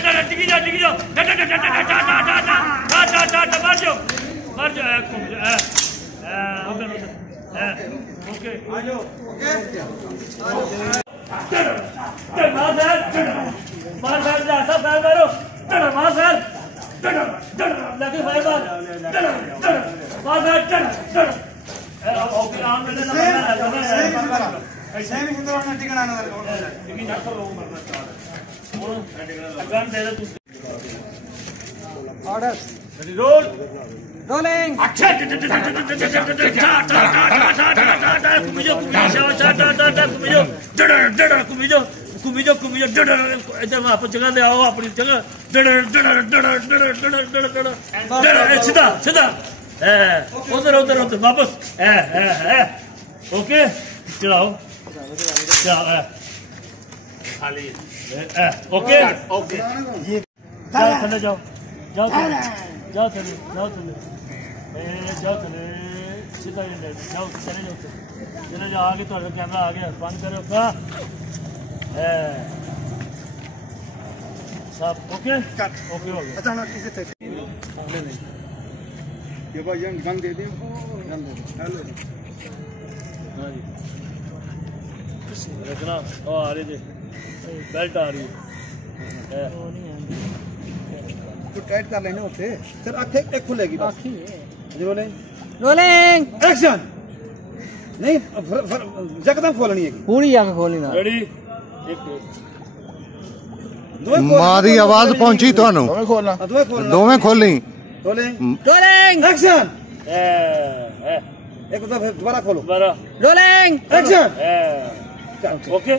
डिगी जा मर जाओ ओके रोल रोलिंग अच्छा इधर आप जगह ले आओ अपनी जगह सीधा सीधा उधर उधर उधर वापस ओके चलाओ खाली ओके ओके चले जाओ जाओ जाओ चले जाओ चले जाओ चले सीधा जाओ चले जाओ चले जाओ आगे तो कैमरा आ गया बंद करो का सब ओके ओके हो गया अच्छा ना किसे थे ये भाई ये गन दे दे गन दे हेलो हां जी रखना ओ आ रही है बेल्ट आ रही है तो टाइट कर लेने होते फिर आंखें एक खुलेगी बस रोलिंग रोलिंग एक्शन नहीं जकदम खोलनी है पूरी आंख खोलनी ना रेडी एक मां दी आवाज पहुंची ਤੁਹਾਨੂੰ ਦੋਵੇਂ ਖੋਲੀ रोलिंग रोलिंग एक्शन एक बार फिर दोबारा खोलो दोबारा रोलिंग एक्शन ओके